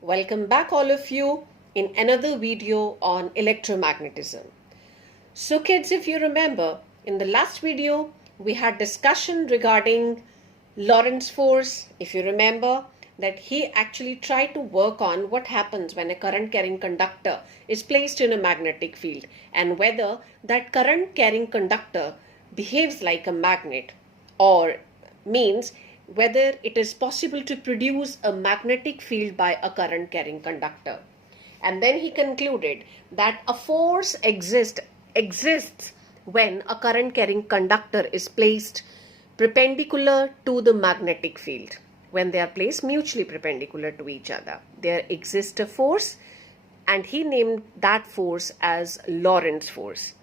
Welcome back all of you in another video on electromagnetism. So kids, if you remember, in the last video we had discussion regarding Lorentz force. If you remember that he actually tried to work on what happens when a current carrying conductor is placed in a magnetic field and whether that current carrying conductor behaves like a magnet or means whether it is possible to produce a magnetic field by a current carrying conductor. And then he concluded that a force exists when a current carrying conductor is placed perpendicular to the magnetic field. When they are placed mutually perpendicular to each other, there exists a force, and he named that force as Lorentz force.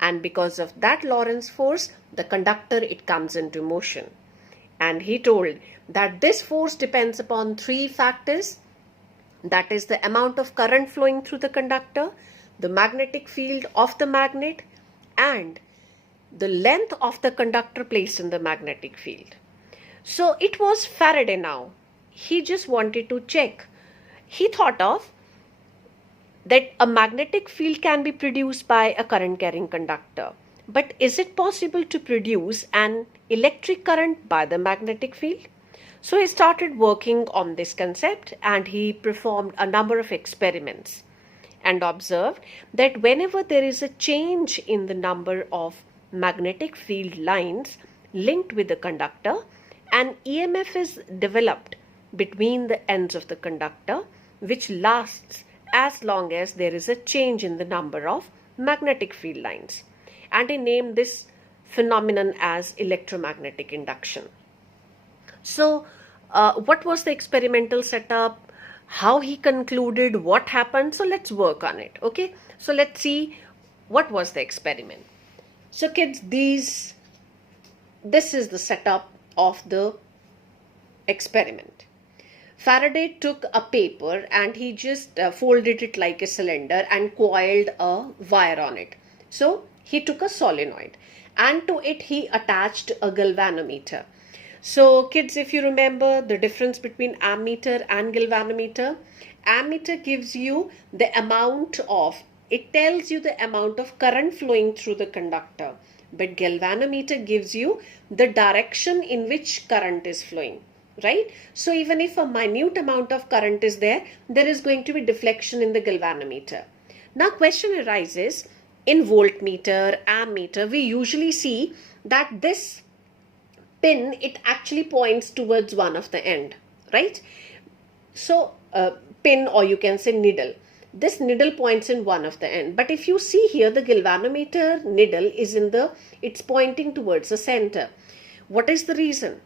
And because of that Lorentz force, the conductor, it comes into motion. And he told that this force depends upon three factors. That is the amount of current flowing through the conductor, the magnetic field of the magnet, and the length of the conductor placed in the magnetic field. So it was Faraday now. He just wanted to check. He thought of that a magnetic field can be produced by a current carrying conductor. But is it possible to produce an electric current by the magnetic field? So he started working on this concept and he performed a number of experiments and observed that whenever there is a change in the number of magnetic field lines linked with the conductor, an EMF is developed between the ends of the conductor, which lasts as long as there is a change in the number of magnetic field lines. And he named this phenomenon as electromagnetic induction. So, what was the experimental setup? How he concluded? What happened? So, let's work on it. Okay. So, let's see what was the experiment. So, kids, this is the setup of the experiment. Faraday took a paper and he just folded it like a cylinder and coiled a wire on it. So, he took a solenoid and to it he attached a galvanometer. So kids, if you remember the difference between ammeter and galvanometer, ammeter gives you the amount of, it tells you the amount of current flowing through the conductor, but galvanometer gives you the direction in which current is flowing, right? So even if a minute amount of current is there, there is going to be deflection in the galvanometer. Now question arises, in voltmeter, ammeter, we usually see that this pin, it actually points towards one of the end, right? So pin, or you can say needle. This needle points in one of the end. But if you see here, the galvanometer needle is it's pointing towards the center. What is the reason?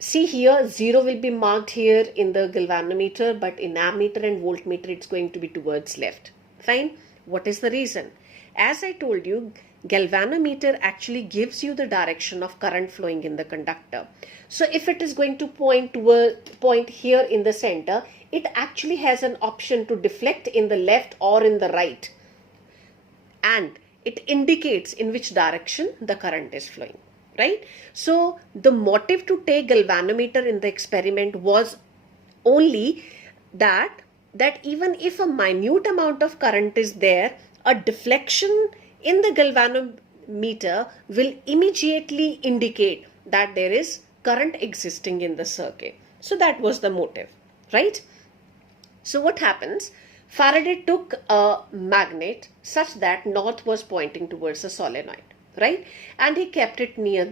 See here, 0 will be marked here in the galvanometer, but in ammeter and voltmeter, it's going to be towards left. Fine. What is the reason? As I told you, galvanometer actually gives you the direction of current flowing in the conductor. So if it is going to point here in the center, it actually has an option to deflect in the left or in the right. And it indicates in which direction the current is flowing, right? So the motive to take galvanometer in the experiment was only that even if a minute amount of current is there, a deflection in the galvanometer will immediately indicate that there is current existing in the circuit. So that was the motive, right? So what happens? Faraday took a magnet such that north was pointing towards the solenoid, right? And he kept it near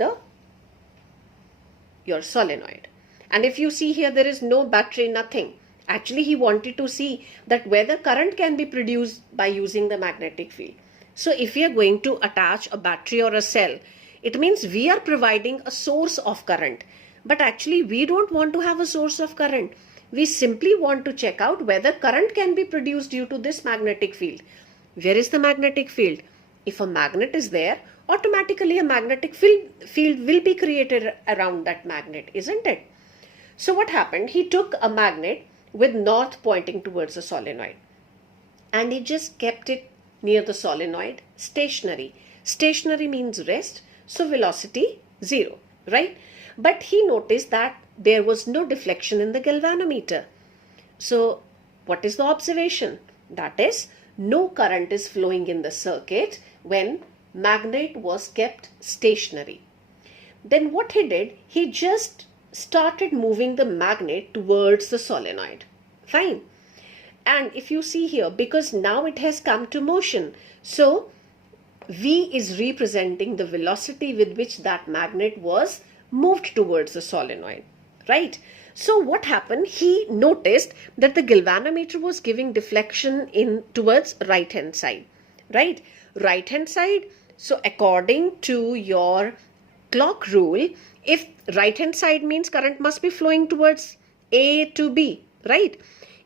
your solenoid. And if you see here, there is no battery, nothing. Actually, he wanted to see that whether current can be produced by using the magnetic field. So if we are going to attach a battery or a cell, it means we are providing a source of current. But actually, we don't want to have a source of current. We simply want to check out whether current can be produced due to this magnetic field. Where is the magnetic field? If a magnet is there, automatically a magnetic field will be created around that magnet, isn't it? So what happened? He took a magnet with north pointing towards the solenoid and he just kept it near the solenoid stationary. Stationary means rest, so velocity 0, right? But he noticed that there was no deflection in the galvanometer. So what is the observation? That is, no current is flowing in the circuit when magnet was kept stationary. Then what he did, he just started moving the magnet towards the solenoid. Fine. And if you see here, because now it has come to motion, so V is representing the velocity with which that magnet was moved towards the solenoid, right? So what happened? He noticed that the galvanometer was giving deflection in towards right hand side, right? Right hand side. So according to your clock rule, if right hand side means current must be flowing towards A to B, right?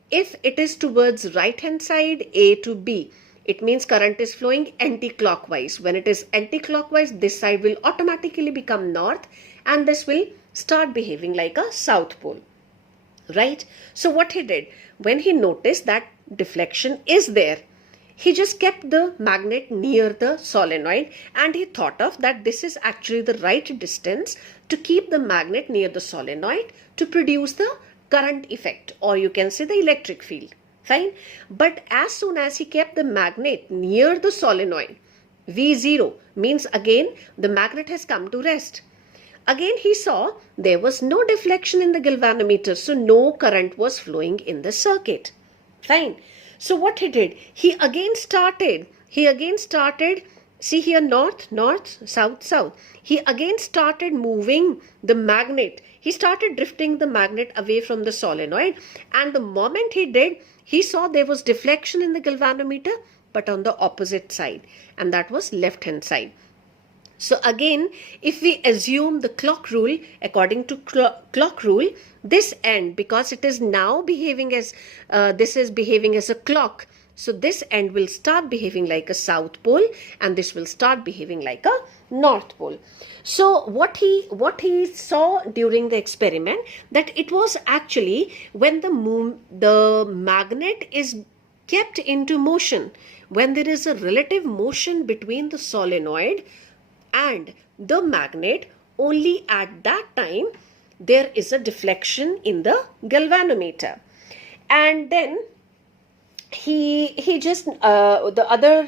If it is towards right hand side A to B, it means current is flowing anti-clockwise. When it is anti-clockwise, this side will automatically become north and this will start behaving like a south pole, right? So what he did, when he noticed that deflection is there, he just kept the magnet near the solenoid and he thought of that this is actually the right distance to keep the magnet near the solenoid to produce the current effect, or you can say the electric field. Fine. But as soon as he kept the magnet near the solenoid, V0 means again the magnet has come to rest. Again he saw there was no deflection in the galvanometer, so no current was flowing in the circuit. Fine. So what he did, he again started, see here, north, north, south, south. He again started moving the magnet. He started drifting the magnet away from the solenoid, and the moment he did, he saw there was deflection in the galvanometer, but on the opposite side, and that was left hand side. So again, if we assume the clock rule, according to clock rule, this end, because it is now behaving as, this is behaving as a clock, so this end will start behaving like a south pole and this will start behaving like a north pole. So what he saw during the experiment, that it was actually when the magnet is kept into motion, when there is a relative motion between the solenoid and the magnet, only at that time there is a deflection in the galvanometer. And then he just the other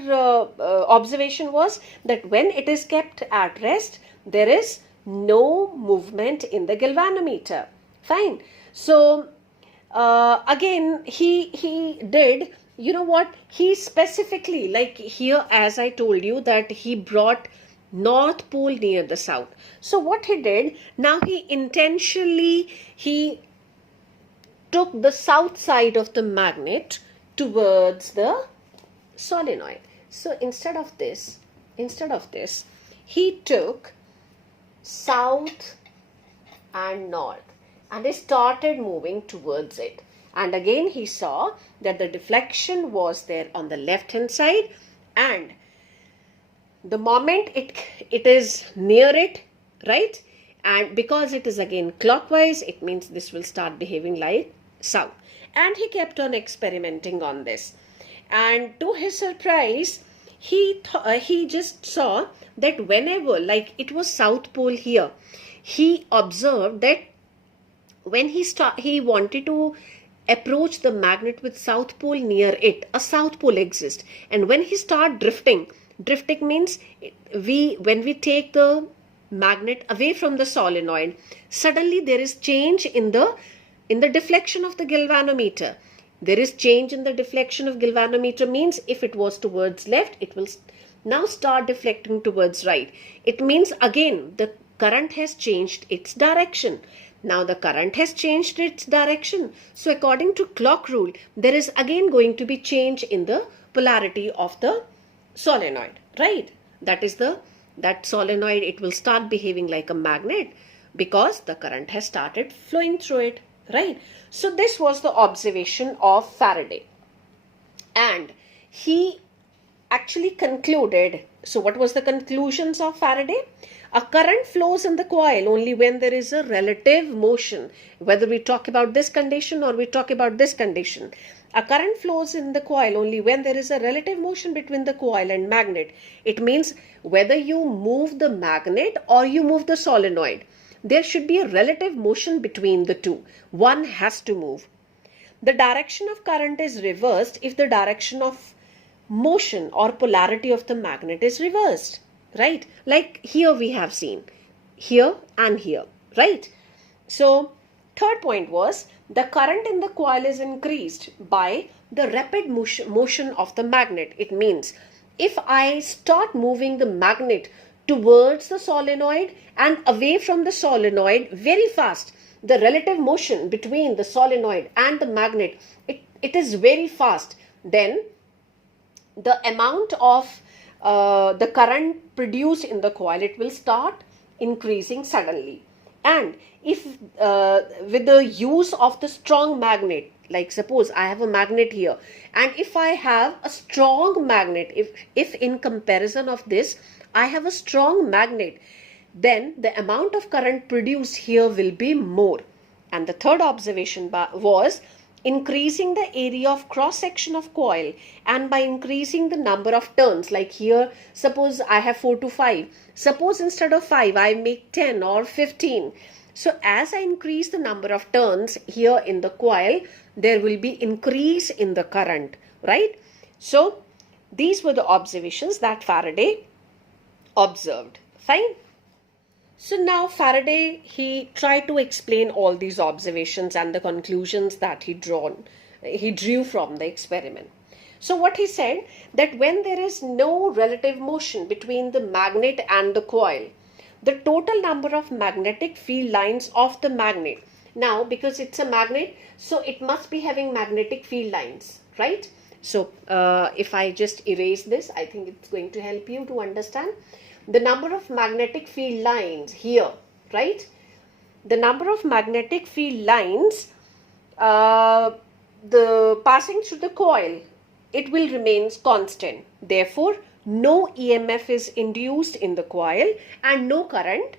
observation was that when it is kept at rest, there is no movement in the galvanometer. Fine. So again he did, you know what, he specifically, like here as I told you that he brought north pole near the south. So what he did, now he intentionally took the south side of the magnet towards the solenoid. So instead of this, he took south and north and he started moving towards it. And again he saw that the deflection was there on the left hand side, and the moment it is near it, right, and because it is again clockwise, it means this will start behaving like south. And he kept on experimenting on this, and to his surprise, he just saw that whenever, like it was south pole here, he observed that when he wanted to approach the magnet with south pole near it, a south pole exists, and when he start drifting means when we take the magnet away from the solenoid, suddenly there is change in the deflection of the galvanometer. There is change in the deflection of galvanometer means if it was towards left, it will now start deflecting towards right. It means again the current has changed its direction. Now the current has changed its direction. So according to clock rule, there is again going to be change in the polarity of the solenoid, right? That solenoid, it will start behaving like a magnet because the current has started flowing through it, right? So this was the observation of Faraday, and he actually concluded. So what was the conclusions of Faraday? A current flows in the coil only when there is a relative motion, whether we talk about this condition or we talk about this condition. A current flows in the coil only when there is a relative motion between the coil and magnet. It means whether you move the magnet or you move the solenoid, there should be a relative motion between the two. One has to move. the direction of current is reversed if the direction of motion or polarity of the magnet is reversed, right? Like here we have seen, here and here, right? So third point was the current in the coil is increased by the rapid motion of the magnet. It means if I start moving the magnet towards the solenoid and away from the solenoid very fast, the relative motion between the solenoid and the magnet, it is very fast, then the amount of the current produced in the coil, it will start increasing suddenly. And if with the use of the strong magnet, like suppose I have a magnet here, and if I have a strong magnet, if in comparison of this I have a strong magnet, then the amount of current produced here will be more. And the third observation was increasing the area of cross section of coil, and by increasing the number of turns, like here suppose I have 4 to 5, suppose instead of 5 I make 10 or 15. So as I increase the number of turns here in the coil, there will be increase in the current, right? So these were the observations that Faraday observed. Fine. So now Faraday, he tried to explain all these observations and the conclusions that he drew from the experiment. So what he said, that when there is no relative motion between the magnet and the coil, the total number of magnetic field lines of the magnet, now because it's a magnet, so it must be having magnetic field lines, right? So if I just erase this, I think it's going to help you to understand. The number of magnetic field lines here, right? The number of magnetic field lines, the passing through the coil, it will remain constant. Therefore, no EMF is induced in the coil and no current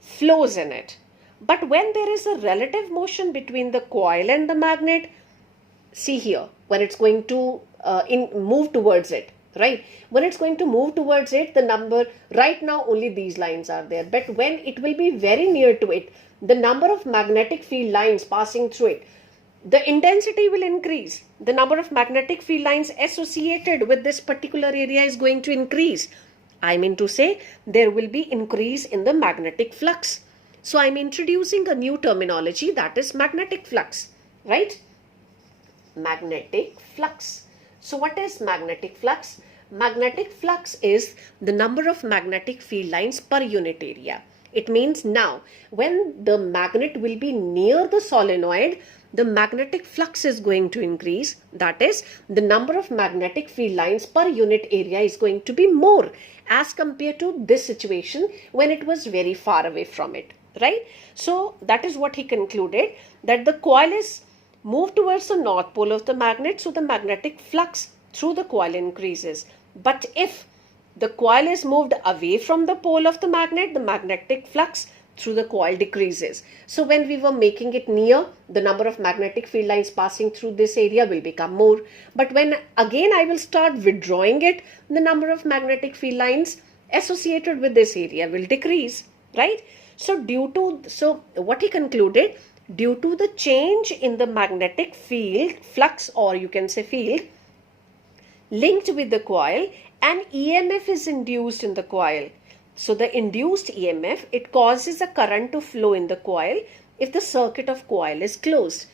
flows in it. But when there is a relative motion between the coil and the magnet, see here, when it's going to move towards it, right? When it's going to move towards it, the number, right now only these lines are there, but when it will be very near to it, the number of magnetic field lines passing through it, the intensity will increase. The number of magnetic field lines associated with this particular area is going to increase. I mean to say, there will be increase in the magnetic flux. So I'm introducing a new terminology, that is magnetic flux, right? Magnetic flux. So what is magnetic flux? Magnetic flux is the number of magnetic field lines per unit area. It means now when the magnet will be near the solenoid, the magnetic flux is going to increase. That is, the number of magnetic field lines per unit area is going to be more as compared to this situation when it was very far away from it, right? So that is what he concluded, that the coil is moved towards the north pole of the magnet, so the magnetic flux through the coil increases. But if the coil is moved away from the pole of the magnet, the magnetic flux through the coil decreases. So when we were making it near, the number of magnetic field lines passing through this area will become more. But when again I will start withdrawing it, the number of magnetic field lines associated with this area will decrease, right? So what he concluded, due to the change in the magnetic field, flux, or you can say field, linked with the coil, an EMF is induced in the coil. So the induced EMF, it causes a current to flow in the coil if the circuit of coil is closed.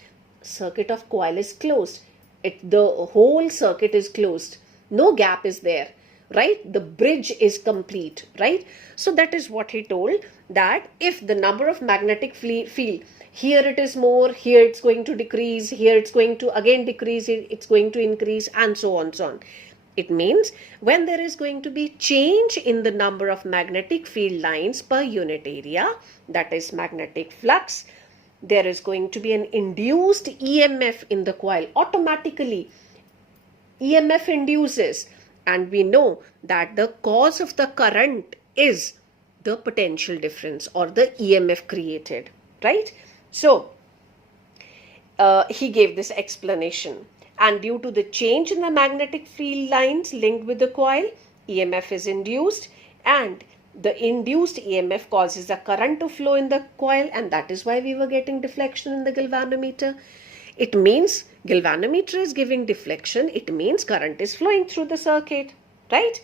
Circuit of coil is closed. The whole circuit is closed. No gap is there, right? The bridge is complete, right? So that is what he told, that if the number of magnetic field, here it is more, here it's going to decrease, here it's going to again decrease, it's going to increase, and so on, so on. It means when there is going to be change in the number of magnetic field lines per unit area, that is magnetic flux, there is going to be an induced EMF in the coil. Automatically, EMF induces, and we know that the cause of the current is the potential difference or the EMF created, right? So, he gave this explanation. And due to the change in the magnetic field lines linked with the coil, EMF is induced, and the induced EMF causes a current to flow in the coil, and that is why we were getting deflection in the galvanometer. It means galvanometer is giving deflection, it means current is flowing through the circuit, right?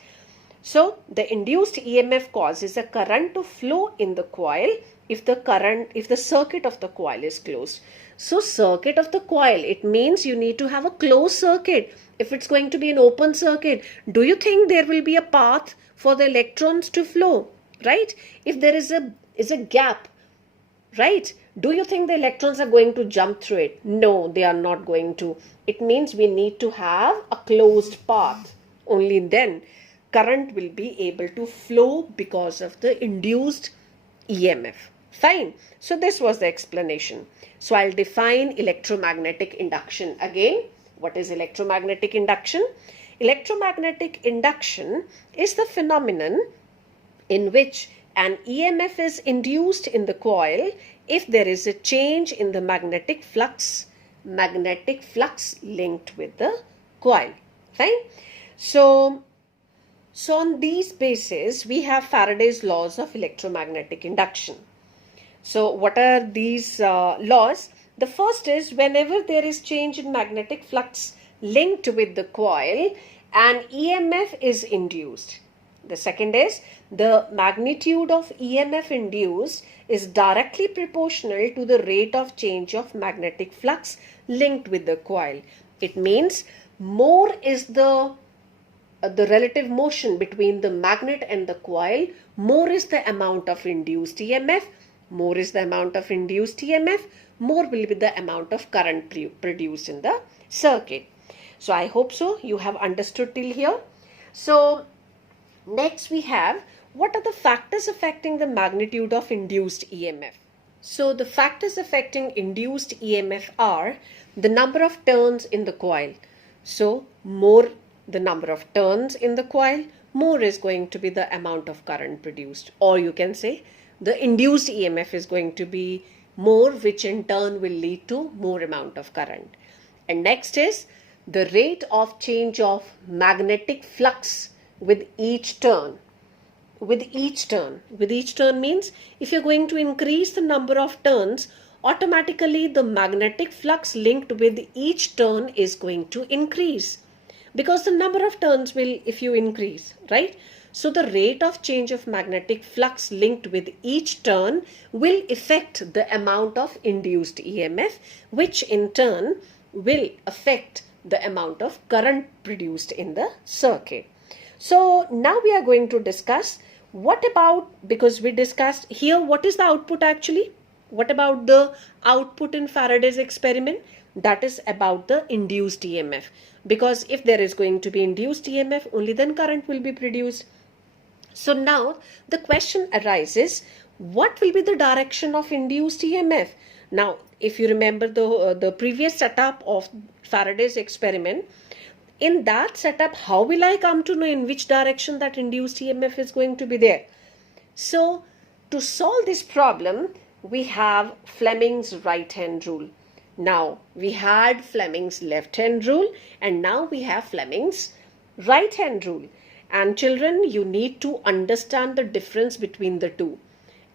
So the induced EMF causes a current to flow in the coil if the circuit of the coil is closed. So circuit of the coil, it means you need to have a closed circuit. If it's going to be an open circuit, do you think there will be a path for the electrons to flow, right? If there is a gap, right, do you think the electrons are going to jump through it? No, they are not going to. It means we need to have a closed path. Only then current will be able to flow because of the induced EMF. Fine. So this was the explanation. So I'll define electromagnetic induction again. What is electromagnetic induction? Electromagnetic induction is the phenomenon in which an EMF is induced in the coil if there is a change in the magnetic flux linked with the coil. Fine. So on these bases, we have Faraday's laws of electromagnetic induction. So what are these laws? The first is whenever there is change in magnetic flux linked with the coil, an EMF is induced. The second is the magnitude of EMF induced is directly proportional to the rate of change of magnetic flux linked with the coil. It means more is the relative motion between the magnet and the coil, more is the amount of induced EMF, more is the amount of induced EMF, more will be the amount of current produced in the circuit. So I hope so you have understood till here. So next we have, what are the factors affecting the magnitude of induced EMF? So the factors affecting induced EMF are the number of turns in the coil. So more the number of turns in the coil, more is going to be the amount of current produced. Or you can say the induced EMF is going to be more, which in turn will lead to more amount of current. And next is the rate of change of magnetic flux with each turn. With each turn means if you're going to increase the number of turns, automatically the magnetic flux linked with each turn is going to increase, because the number of turns will, if you increase, right? So the rate of change of magnetic flux linked with each turn will affect the amount of induced EMF, which in turn will affect the amount of current produced in the circuit. So now we are going to discuss what about, because we discussed here what is the output actually. What about the output in Faraday's experiment? That is about the induced EMF. Because if there is going to be induced EMF, only then current will be produced. So now the question arises, what will be the direction of induced EMF? Now, if you remember the previous setup of Faraday's experiment, in that setup, how will I come to know in which direction that induced EMF is going to be there? So to solve this problem, we have Fleming's right-hand rule. Now we had Fleming's left-hand rule, and now we have Fleming's right-hand rule. And children, you need to understand the difference between the two.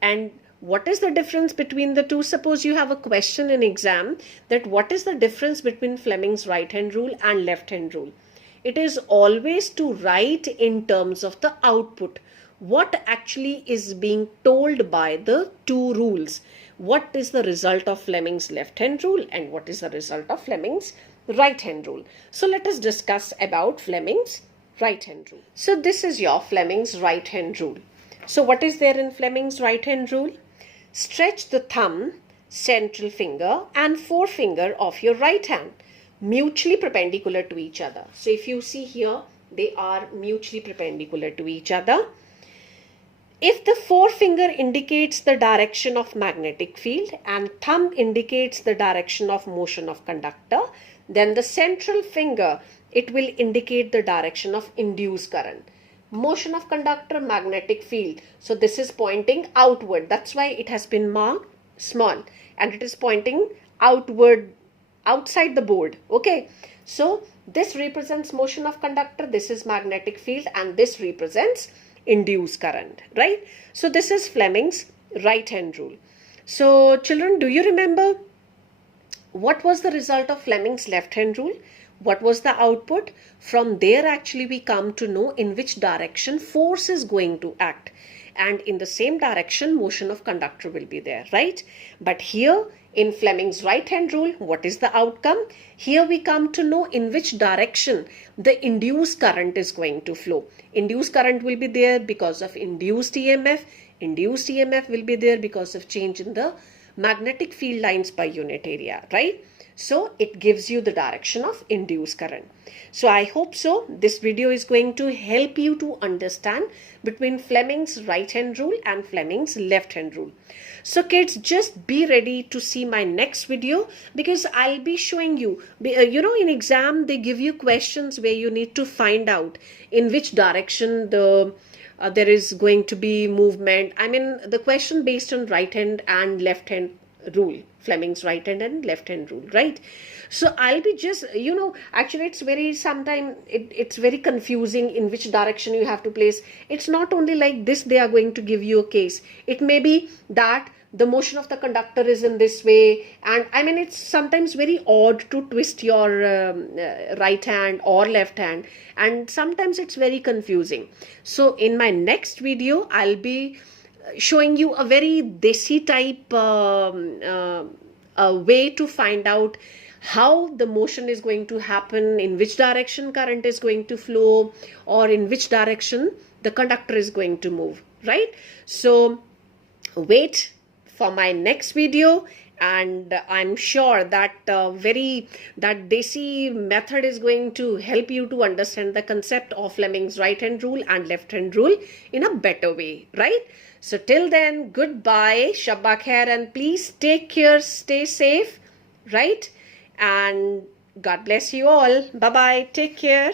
And what is the difference between the two? Suppose you have a question in exam that what is the difference between Fleming's right-hand rule and left-hand rule? It is always to write in terms of the output. What actually is being told by the two rules? What is the result of Fleming's left-hand rule and what is the result of Fleming's right-hand rule? So let us discuss about Fleming's right-hand rule. So this is your Fleming's right-hand rule. So what is there in Fleming's right-hand rule? Stretch the thumb, central finger and forefinger of your right hand mutually perpendicular to each other. So if you see here, they are mutually perpendicular to each other. If the forefinger indicates the direction of magnetic field and thumb indicates the direction of motion of conductor, then the central finger, it will indicate the direction of induced current. Motion of conductor, magnetic field. So this is pointing outward. That's why it has been marked small and it is pointing outward, outside the board. Okay. So this represents motion of conductor. This is magnetic field and this represents induced current, right? So this is Fleming's right-hand rule. So children, do you remember what was the result of Fleming's left-hand rule? What was the output? From there actually we come to know in which direction force is going to act, and in the same direction motion of conductor will be there, right? But here in Fleming's right-hand rule, what is the outcome? Here we come to know in which direction the induced current is going to flow. Induced current will be there because of induced EMF. Induced EMF will be there because of change in the magnetic field lines per unit area, right? So it gives you the direction of induced current. So I hope so this video is going to help you to understand between Fleming's right hand rule and Fleming's left hand rule. So kids, just be ready to see my next video, because I'll be showing you, in exam they give you questions where you need to find out in which direction there is going to be movement. I mean the question based on right hand and left hand rule, Fleming's right hand and left hand rule, right? So I'll be just, actually it's very, sometimes it's very confusing in which direction you have to place. It's not only like this they are going to give you a case. It may be that the motion of the conductor is in this way, and I mean it's sometimes very odd to twist your right hand or left hand, and sometimes it's very confusing. So in my next video I'll be showing you a very desi type a way to find out how the motion is going to happen, in which direction current is going to flow, or in which direction the conductor is going to move, right? So wait for my next video, and I'm sure that that desi method is going to help you to understand the concept of Fleming's right hand rule and left hand rule in a better way, right? So till then, goodbye, Shabba Khair, and please take care, stay safe, right? And God bless you all. Bye bye, take care.